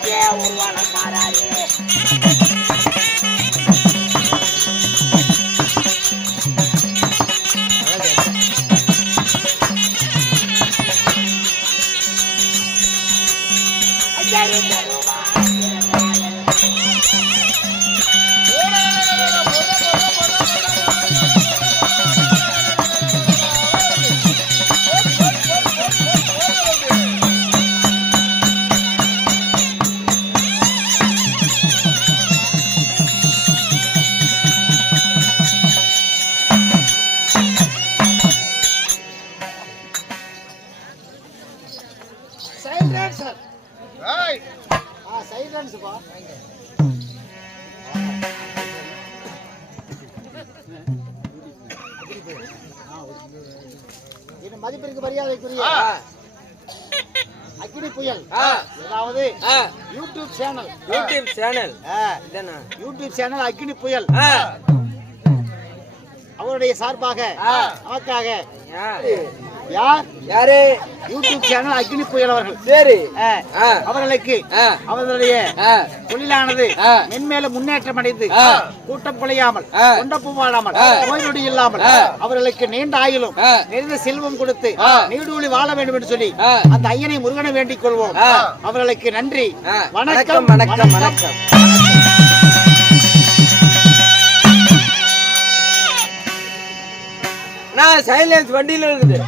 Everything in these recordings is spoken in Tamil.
நலக்கோலம் பிடிக்க ஊர்வலம் பாராது சைலன்ஸ் சார் ஏய், ஆ சைலன்ஸ் பா. இது மதிப்பிற்கு மரியாதைக்குரிய ஆ. அக்கினி புயல். அதாவது YouTube channel YouTube channel YouTube channel Agni Puyal. அவருடைய சார்பாக. நமக்காக யாரு? யார் யூடியூப் சேனல் அக்கினி புயல் அவர்கள் சரி அவர்களுக்கு அவர்களுடைய தொழிலானது. மென்மேலும் முன்னேற்றம் அடைந்து. கூட்டம் குலையாமல் ஆ. கொண்டப்பு வாழாமல் ஆ. நோய் நொடி இல்லாமல். அவர்களுக்கு நீண்ட ஆயுளும் ஆ. நிறைந்த செல்வம் கொடுத்து. நீடூழி வாழ வேண்டும் என்று சொல்லி. அந்த ஐயனை முருகனை வேண்டிக் கொள்வோம். அவர்களுக்கு நன்றி. வணக்கம் வணக்கம் வணக்கம் நான் சைலன்ஸ் வண்டியில இருக்குது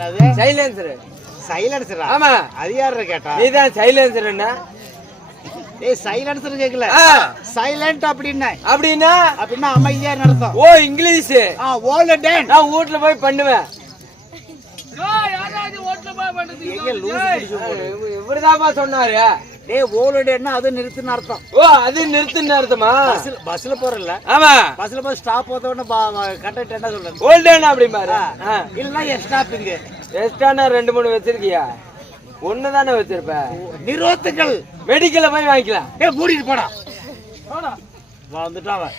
என்னது? சைலன்சர் சைலன்சரா ஆமா. அது யாரு கேட்டா? நீதான் சைலன்சர் என்ன? ஏய் சைலன்சர் கேக்கல. சைலண்ட் அப்படின்னா. அப்படின்னா? அப்படின்னா அமைதியா நடத்தும் ஓ இங்கிலீஷ். ஆ ஓல்டன் நான் வீட்ல போய் பண்ணுவேன். இவருதாப்பா சொன்னாரு. டேய் ஓல்டன்னா அது நிறுத்துன்னு அர்த்தம். ஓ அது நிறுத்துன்னு அர்த்தமா? பஸ்ல பஸ்ல போறல ஆமா. பஸ்ல போய் ஸ்டாப் போத்த உடனே கண்டக்டர் என்ன சொல்றது? ஓல்டன் அப்படிம்பாரு. ஆ. இல்லைன்னா எக்ஸ்ட்ரானா ரெண்டு மூணு வச்சிருக்கியா? ஒண்ணு தானே வச்சிருப்ப நிறுவத்துக்கள் மெடிக்கல்ல போய் வாங்கிக்கலாம். ஏ மூடிட்டு போடா. வந்துட்டான் அவன்.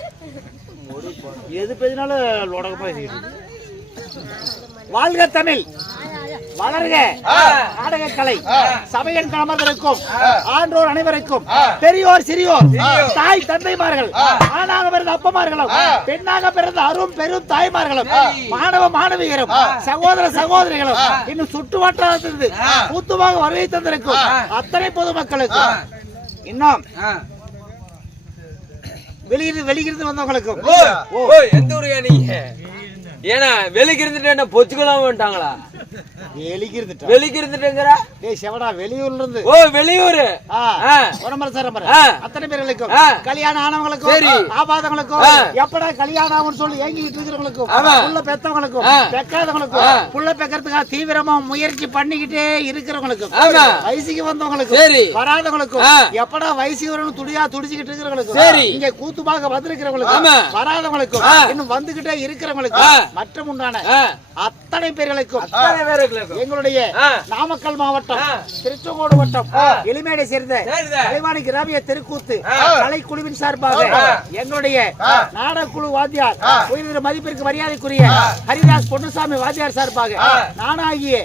எது பேசினாலும் உடகமா பேசிக்கிட்டு வாழ்க தமிழ். வளர்க. நாடக கலை சபையன் கலமர்ந்திருக்கும். ஆன்றோர் அனைவருக்கும். பெரியோர் சிறியோர். தாய் தந்தைமார்கள். ஆணாக பிறந்த அப்பமார்களும் பெண்ணாக பிறந்த அரும் பெரும் தாய்மார்களும் மாணவ மாணவியரும் சகோதர சகோதரிகளும் இன்னும் சுற்று வட்டாரத்திலிருந்து கூத்துமாக வருகை தந்திருக்கும் அத்தனை பொதுமக்களுக்கும் இன்னும் வெளியிருந்து வெளியிருந்து வந்தவங்களுக்கும். எந்த ஊருயா நீங்க? ஏன்னா வெளிக்கு இருந்துட்டு என்ன பொச்சுக்கலாம் வந்துட்டாங்களா வெளிக்கு இருந்துட்டா வெளிக்கு இருந்துட்டுங்கிற டேய் செவடா வெளியூர்ல இருந்து ஓ வெளியூரு. உடம்புல சரம்பரை. அத்தனை பேர்களுக்கும். கல்யாணம் ஆனவங்களுக்கும். ஆபாதங்களுக்கும். எப்படா கல்யாணம் ஆகும்னு சொல்லி ஏங்கிட்டு இருக்கிறவங்களுக்கும். புள்ள பெத்தவங்களுக்கும். பெக்காதவங்களுக்கும். புள்ள பெக்கறதுக்காக தீவிரமா முயற்சி பண்ணிக்கிட்டே இருக்கிறவங்களுக்கும். வயசுக்கு வந்தவங்களுக்கும் சரி. வராதவங்களுக்கும். எப்படா வயசுக்கு வரணும் துடியா துடிச்சுக்கிட்டு இருக்கிறவங்களுக்கும் சரி. இங்க கூத்துபாக வந்திருக்கிறவங்களுக்கும் ஆமா. வராதவங்களுக்கும். இன்னும் வந்துகிட்டே இருக்கிறவங்களுக்கும் ஆ. மற்றும் உண்டான அத்தனை பேர்களுக்கும் அத்தனை பேருக்கு இருக்கும் எங்களுடைய. நாமக்கல் மாவட்டம். திருச்செங்கோடு வட்டம். எளிமேடை சேர்ந்த. கலைவாணி கிராமிய தெருக்கூத்து. கலைக்குழுவின் சார்பாக. எங்களுடைய நாடகக்குழு வாத்தியார் உயர்ந்த மதிப்பிற்கு மரியாதைக்குரிய ஹரிதாஸ் பொன்னுசாமி வாத்தியார் சார்பாக நானாகிய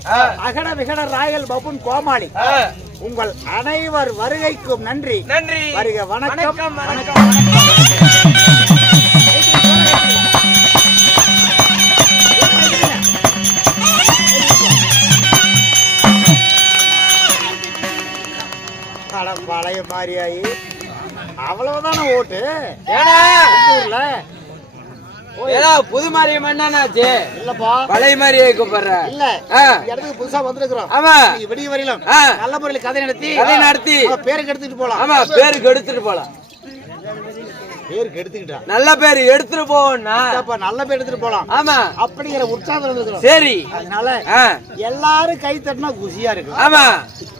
அகட விகட ராயல் பபுன் கோமாளி. உங்கள் அனைவர் வருகைக்கும் நன்றி நன்றி வருக வணக்கம் வணக்கம் வணக்கம் பழைய மாதிரியாயி அவ்வளவுதானே ஓட்டு? ஊர்ல. ஏன்னா புது மாரியம் என்னன்னாச்சு இல்லப்பா. பழைய மாதிரியே கூப்பிடுற. இல்ல. இடத்துக்கு புதுசா வந்திருக்கிறோம். ஆமா. விடிய வரையிலும். நல்ல முறையில் கதை நடத்தி கதை நடத்தி. பேருக்கு எடுத்துட்டு போலாம். ஆமா பேருக்கு எடுத்துட்டு போலாம். பேருக்கு எடுத்துக்கிட்டா. நல்ல பேர் எடுத்துட்டு போவோம்னா அப்ப நல்ல பேர் எடுத்துட்டு போலாம். ஆமா. அப்படிங்கிற உற்சாகம் இருந்துக்கிறோம் சரி. அதனால எல்லாரும் கை தட்டினா குஷியா இருக்கு ஆமா.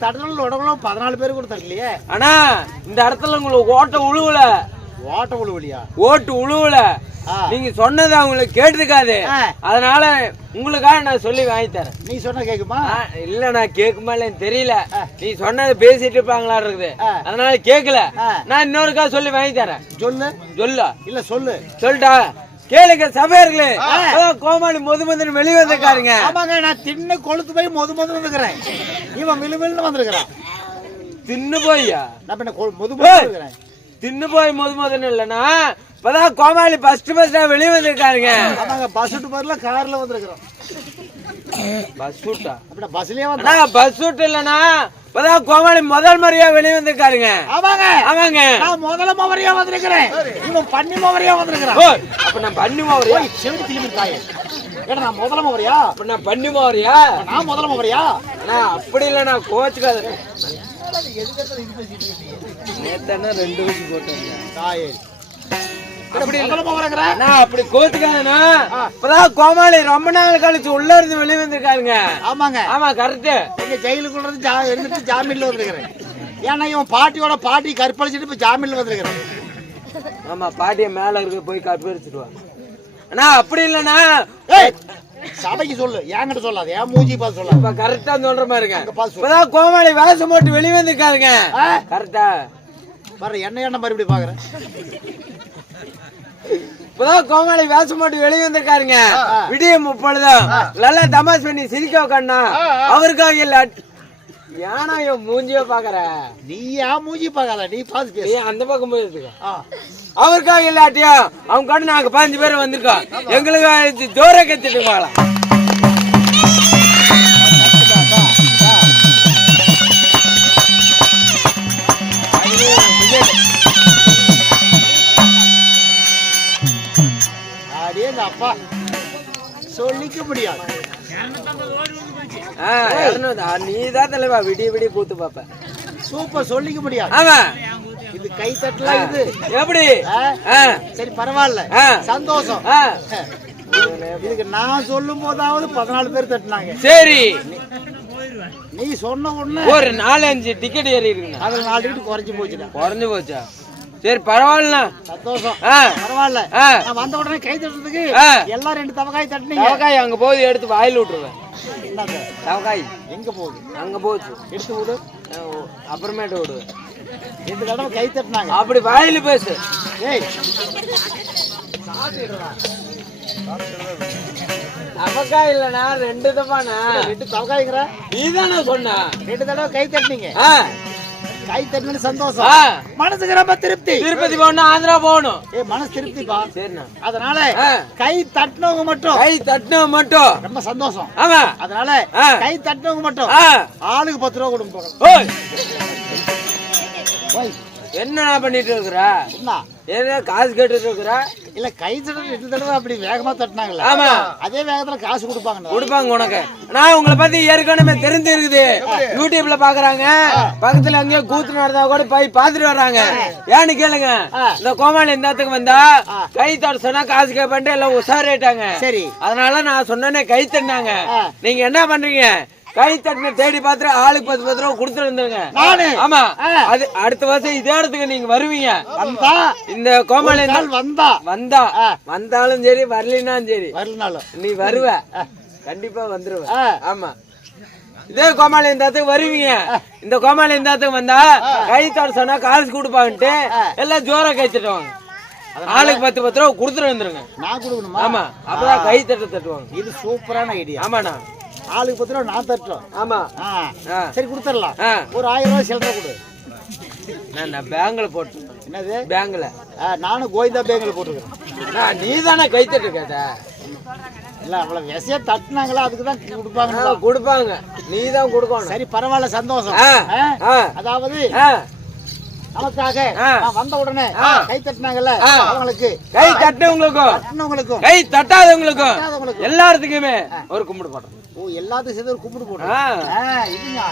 தட்டல் உடம்புல பதினாலு பேர் கூட தட்டலையே. ஆனா இந்த இடத்துல உங்களுக்கு ஓட்ட உழுவல. ஓட்ட உழுவலியா? ஓட்டு உழுவல. நீங்க சொன்னது அவங்களுக்கு கேட்டுக்காது ஆ. அதனால உங்களுக்காக நான் சொல்லி வாங்கி தரேன். நீ சொன்ன கேக்குமா? இல்ல நான் கேக்குமா இல்லைன்னு தெரியல. நீ சொன்னதை பேசிட்டு இருப்பாங்களா இருக்குது. அதனால கேக்கல. நான் இன்னொருக்கா சொல்லி வாங்கி தரேன். சொல்லு. சொல்ல. இல்ல சொல்லு. சொல்லிட்டா? கேளுங்க சபையர்களே. கோமாளி முது முதுன்னு வெளியே வந்திருக்காருங்க ஆமாங்க நான் தின்னு கொளுத்து போய் மொது மொது வந்துக்கிறேன் இவன் விழு விழுன்னு வந்திருக்கிறான். தின்னு போய்யா? நான் பின்ன மொது இருக்கிறேன் தின்னு போய் முது முதுன்னு இல்லைன்னா இப்பதான் கோமாளி ஃபர்ஸ்ட் ஃபர்ஸ்டா வெளியே வந்திருக்காருங்க. ஆமாங்க பஸ் விட்டு பதில கார்ல வந்திருக்கிறோம். பஸ் விட்டா அப்படின்னா பஸ்லயே வந்தா பஸ் விட்டு இப்பதான் கோமாளி முதல் முறையா வெளியே வந்திருக்காருங்க. ஆமாங்க. ஆமாங்க. நான் முதல்ல மவரியா வந்திருக்கிறேன். இவன் பண்ணி மவரியா வந்திருக்கிறான். அப்ப நான் பண்ணி மாவரியா ஓய், செவிட்டு திரும்பி தாயே. நான் முதல்ல மவரியா அப்ப நான் பண்ணி மாவரியா நான் முதல்ல மவரியா அண்ணா அப்படி இல்ல நான் கோச்சுக்காத நேத்தானா ரெண்டு வயசு போட்டேன் தாயே. அப்படி கோச்சுக்காதண்ணா இப்பதான் கோமாளி ரொம்ப நாள் கழிச்சு உள்ள இருந்து வெளியே வந்திருக்காருங்க. ஆமாங்க. ஆமா கரெக்ட் எங்க ஜெயிலுக்குள்ள இருந்து ஜா இருந்துட்டு ஜாமீன்ல வந்திருக்கிறேன். ஏன்னா இவன் பாட்டியோட பாட்டி கற்பழிச்சிட்டு இப்ப ஜாமீன்ல வந்திருக்கிறேன். ஆமா பாட்டிய மேல இருக்க போய் கற்பழிச்சிட்டு வா. அண்ணா அப்படி இல்லண்ணா. ஏய்! சபைக்கு சொல்லு. என்கிட்ட சொல்லாத? என் மூஞ்சி பார்த்து சொல்லாத. இப்ப கரெக்டா சொல்ற பாத்து சொல்லு. இப்பதான் கோமாளி வேஷம் போட்டு வெளியே வந்திருக்காருங்க? கரெக்டா வர என்ன என்ன மறுபடியும் பாக்குறேன் இப்பதான் கோமாளி வேஷம் போட்டு வெளியே வந்திருக்காருங்க. விடிய முப்பொழுதும் நல்லா தமாஷ் பண்ணி சிரிக்க உட்காண்டா அவருக்காக இல்ல ஏன்னா என் மூஞ்சிய பாக்குற நீ மூஞ்சி பார்க்காத நீ பார்த்து நீ பேசு அந்த பக்கம் போயிருக்க. அவருக்காக இல்லாட்டியா அவங்க கூட நாங்க பதினஞ்சு பேர் வந்திருக்கோம். எங்களுக்கு ஜோர கத்திட்டு போகலாம். அப்பா. சொல்லிக்க முடியாது. நீ தான் தலைவா விடிய விடிய கூத்து பாப்ப. சூப்பர் சொல்லிக்க முடியாது. ஆமா. இது கை தட்டலாம் இது? எப்படி? சரி பரவாயில்ல. சந்தோஷம். இதுக்கு நான் சொல்லும் போதாவது பதினாலு பேர் தட்டினாங்க. சரி. நீ சொன்ன உடனே ஒரு நாலஞ்சு டிக்கெட் ஏறி இருக்குண்ணா அதுல நாலு டிக்கெட் குறைஞ்சு போச்சுடா. குறைஞ்சு போச்சா? சரி பரவாயில்லண்ணா சந்தோஷம். ஆ. பரவாயில்ல. நான் வந்த உடனே கை தட்டுறதுக்கு. எல்லாம் ரெண்டு தவக்காய் தட்டினீங்க. தவக்காய் அங்க போகுது எடுத்து வாயில் விட்டுருவேன். தவக்காய். எங்க போகுது? அங்க போச்சு. எடுத்து விடு. அப்புறமேட்டு விடுவேன். ரெண்டு தடவை கை தட்டினாங்க. அப்படி வாயில பேசு. ஏய். தவக்காய் இல்லண்ணா ரெண்டு தப்பாண்ணா. ரெண்டு தவக்காய்ங்கிற? நீதானே சொன்ன. ரெண்டு தடவை கை தட்டினீங்க. கை தட்டினது சந்தோஷம். மனசுக்கு ரொம்ப திருப்தி. திருப்பதி போகணும் ஆந்திரா போகணும். ஏ மனசு திருப்திப்பா? சரிண்ணா. அதனால. கை தட்டினவங்க மட்டும். கை தட்டின மட்டும். ரொம்ப சந்தோஷம். ஆமா. அதனால. கை தட்டினவங்க மட்டும். ஆளுக்கு பத்து ரூபா கொடுங்க போறோம் என்னண்ணா பண்ணிட்டு இருக்கிற? என்ன ஏதோ காசு கேட்டுட்டு இருக்கிற? இல்ல கை தடவை ரெண்டு தடவை அப்படி வேகமா தட்டினாங்கல்ல ஆமா. அதே வேகத்துல காசு கொடுப்பாங்க கொடுப்பாங்க உனக்கு. நான் உங்களை பத்தி ஏற்கனவே தெரிஞ்சு இருக்குது யூடியூப்ல பாக்குறாங்க. பக்கத்துல அங்கேயே கூத்து நடந்தா கூட போய் பாத்துட்டு வர்றாங்க. ஏன்னு கேளுங்க. இந்த கோமாளி இந்த இடத்துக்கு வந்தா கை தட சொன்னா காசு கேட்பேன்ட்டு எல்லாம் உஷாராயிட்டாங்க சரி. அதனால நான் சொன்னேனே கை தட்டினாங்க. நீங்க என்ன பண்றீங்க? கை தட்டின தேடி பார்த்து ஆளுக்கு பத்து பத்து ரூபா நானு? ஆமா. அது அடுத்த வருஷம் இதே இடத்துக்கு நீங்க வருவீங்க. வந்தா? இந்த கோமாளி வந்தா? வந்தா. வந்தாலும் சரி வரலினாலும் சரி. வரலனாலும். நீ வருவ. கண்டிப்பா வந்துருவ. ஆமா. இதே கோமாளி இந்த இடத்துக்கு வருவீங்க இந்த கோமாளி இந்த இடத்துக்கு வந்தா கை தர சொன்னா காசு கொடுப்பாங்கன்ட்டு எல்லாம் ஜோரா கை தட்டுவாங்க ஆளுக்கு பத்து பத்து ரூபா கொடுத்துட்டு வந்துருங்க. நான் கொடுக்கணுமா? ஆமா. அப்பதான் கை தட்ட தட்டுவாங்க. இது சூப்பரான ஐடியா. ஆமாண்ணா. ஆளுக்கு பத்து ரூபா நான் தட்டுறோம் ஆமா. சரி கொடுத்துடலாம். ஒரு ஆயிரம் ரூபாய் சில்லறை கொடு. நான் பேங்க்ல போட்டு. என்னது? பேங்க்ல. நானும் கோவிந்தா பேங்கில் போட்டுக்கிறேன். நான் நீ தானே கை தட்டு கேட்ட. இல்ல அவ்வளவு விசைய தட்டுனாங்களா அதுக்கு தான் கொடுப்பாங்க கொடுப்பாங்க. நீ தான் கொடுக்கணும். சரி பரவாயில்ல சந்தோஷம். அதாவது நமக்காக வந்த உடனே கை தட்டினாங்கல்ல அவங்களுக்கு. கை தட்டினவங்களுக்கும் தட்டினவங்களுக்கும். கை தட்டாதவங்களுக்கும். எல்லாத்துக்குமே ஒரு கும்பிடு போட்டோம் ஓ எல்லாத்துக்கும் சேர்ந்து ஒரு கும்பிடு போட்டோம் இதுங்க.